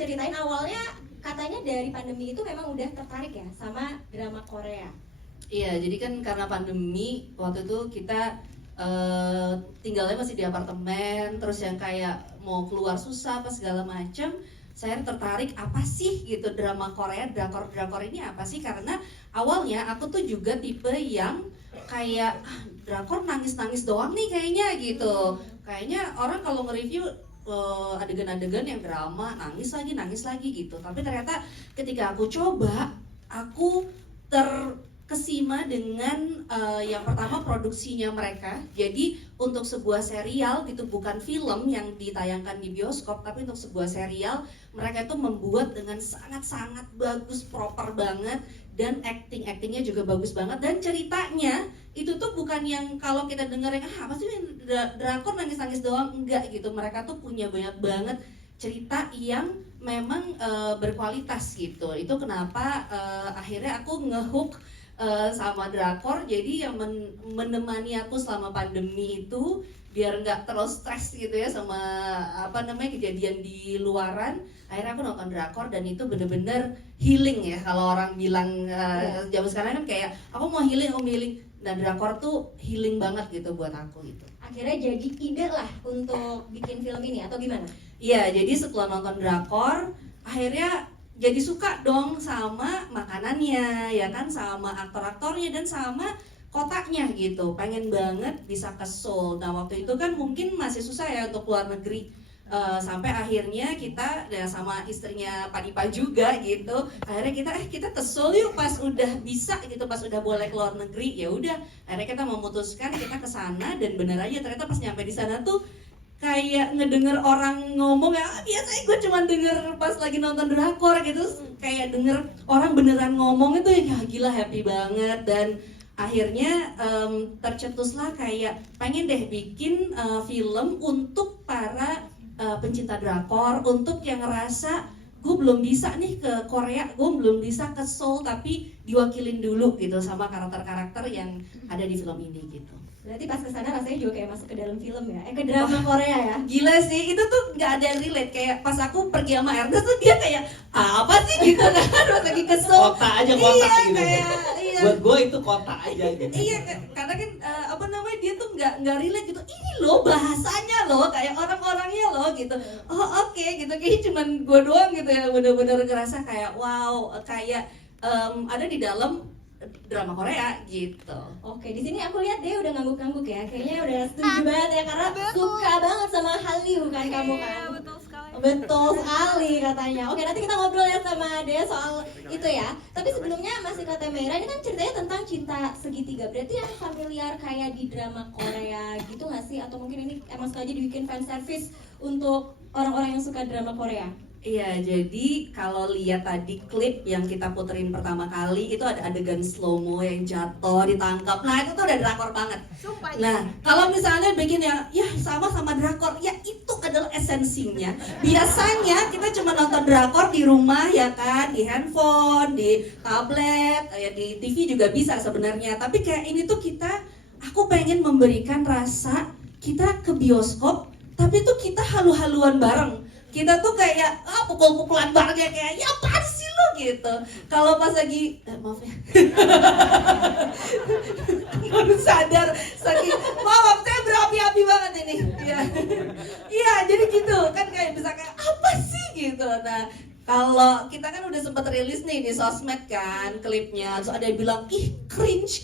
diceritain awalnya katanya dari pandemi itu memang udah tertarik ya sama drama Korea. Iya, jadi kan karena pandemi waktu itu kita tinggalnya masih di apartemen, terus yang kayak mau keluar susah apa segala macam. Saya tertarik apa sih gitu drama Korea, drakor ini apa sih? Karena awalnya aku tuh juga tipe yang kayak drakor nangis-nangis doang nih kayaknya gitu. Kayaknya orang kalau nge-review adegan-adegan yang drama nangis lagi gitu. Tapi ternyata ketika aku coba, aku terkesima dengan yang pertama produksinya mereka. Jadi untuk sebuah serial gitu, bukan film yang ditayangkan di bioskop, tapi untuk sebuah serial mereka itu membuat dengan sangat-sangat bagus, proper banget, dan actingnya juga bagus banget, dan ceritanya itu tuh bukan yang kalau kita denger yang apa sih drakor nangis-nangis doang, enggak gitu. Mereka tuh punya banyak banget cerita yang memang berkualitas gitu. Itu kenapa akhirnya aku ngehook sama drakor. Jadi yang menemani aku selama pandemi itu biar nggak terlalu stres gitu ya sama kejadian di luaran, akhirnya aku nonton drakor dan itu bener-bener healing ya. Kalau orang bilang zaman sekarang kan kayak aku mau healing, dan drakor tuh healing banget gitu buat aku gitu. Akhirnya jadi ide lah untuk bikin film ini atau gimana? Iya, jadi setelah nonton drakor akhirnya jadi suka dong sama makanannya ya kan, sama aktor-aktornya dan sama kotaknya gitu. Pengen banget bisa ke Seoul. Nah waktu itu kan mungkin masih susah ya untuk keluar negeri. Sampai akhirnya kita ya sama istrinya Pak Dipa juga gitu. Akhirnya kita ke Seoul yuk pas udah bisa gitu, pas udah boleh keluar negeri. Ya udah, akhirnya kita memutuskan kita ke sana dan bener aja ternyata pas nyampe di sana tuh kayak ngedenger orang ngomong ya, biasanya gue cuma denger pas lagi nonton drakor gitu, kayak denger orang beneran ngomong itu ya gila, happy banget. Dan akhirnya tercetuslah kayak pengen deh bikin film untuk para pencinta drakor, untuk yang ngerasa gue belum bisa nih ke Korea, gue belum bisa ke Seoul, tapi diwakilin dulu gitu sama karakter-karakter yang ada di film ini gitu. Berarti pas kesana rasanya juga kayak masuk ke dalam film ya, ke drama Korea ya? Gila sih, itu tuh nggak ada yang relate. Kayak pas aku pergi sama Ernest tuh dia kayak apa sih gitu kan, pas lagi ke Seoul. Kota aja kota iya, gitu. Kayak, iya. Buat gue itu kota aja gitu. Iya, karena kan dia tuh nggak relate gitu. Ini loh bahasanya loh, kayak orang-orangnya loh gitu. Oh oke, gitu. Kayaknya cuman gue doang gitu ya, bener-bener ngerasa kayak wow, kayak ada di dalam drama Korea gitu. Oke, di sini aku lihat dia udah ngangguk-ngangguk ya. Kayaknya udah setuju banget ya karena suka banget sama Hallyu kan kamu kan. Betul sekali. Betul sekali katanya. Oke, nanti kita ngobrol ya sama Dea soal itu ya. Tapi sebelumnya masih kata Merah, ini kan ceritanya tentang cinta segitiga. Berarti yang familiar kayak di drama Korea gitu nggak sih? Atau mungkin ini emang sengaja dibikin fan service untuk orang-orang yang suka drama Korea? Iya, jadi kalau lihat tadi klip yang kita puterin pertama kali itu ada adegan slow-mo yang jatuh, ditangkap. Nah, itu tuh udah drakor banget. Sumpah. Nah, kalau misalnya bikin yang ya sama drakor, ya itu adalah esensinya. Biasanya kita cuma nonton drakor di rumah ya kan, di handphone, di tablet, ya di TV juga bisa sebenarnya. Tapi kayak ini tuh aku pengen memberikan rasa kita ke bioskop, tapi tuh kita halu-haluan bareng. Kita tuh kayak pukul-pukulan bareng kayak ya apaan sih lo gitu. Kalau pas lagi maaf ya. Baru sadar saking maaf saya berapi-api banget ini. Iya. Iya, jadi gitu kan kayak bisa kayak apa sih gitu. Nah, kalau kita kan udah sempat rilis nih di sosmed kan klipnya. Terus ada yang bilang ih cringe.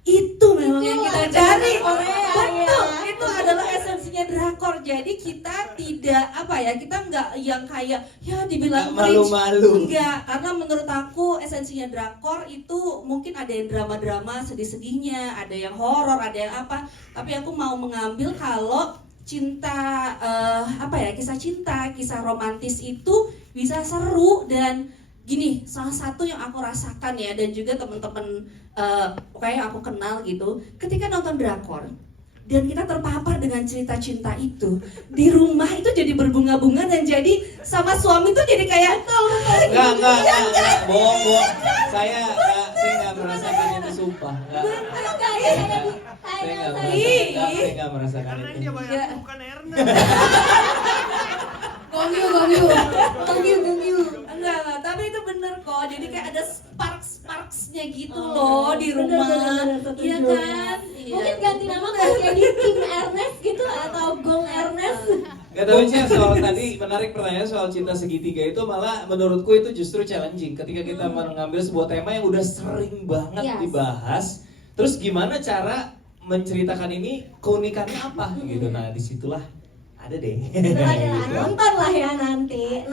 Itu memang yang kita cari. Betul, itu adalah esensinya drakor. Jadi kita tidak kita nggak yang kayak ya dibilang malu-malu. Enggak, karena menurut aku esensinya drakor itu mungkin ada yang drama-drama sedih-sedihnya, ada yang horor, ada yang apa. Tapi aku mau mengambil kalau cinta kisah cinta, kisah romantis itu bisa seru. Dan gini, salah satu yang aku rasakan ya, dan juga temen-temen pokoknya aku kenal gitu, ketika nonton drakor dan kita terpapar dengan cerita cinta itu, di rumah itu jadi berbunga-bunga dan jadi sama suami tuh jadi kayak Enggak, bohong. Saya nggak merasakan itu, sumpah. Saya nggak merasakan Karena itu. dia banyak bukan Erna. Gongyu. Enggak, tapi itu bener kok. Jadi kayak ada sparks-sparksnya gitu loh di rumah. Bener, Iya setuju. kan? Iya. Mungkin ganti nama kayak jadi Tim Ernest gitu atau Gong Ernest. Gak tau sih soal tadi menarik pertanyaan soal cinta segitiga itu malah menurutku itu justru challenging ketika kita mengambil sebuah tema yang udah sering banget Yes. dibahas. Terus gimana cara menceritakan ini keunikannya apa gitu. Nah disitulah ada deh. Itu adalah nonton lah ya nanti.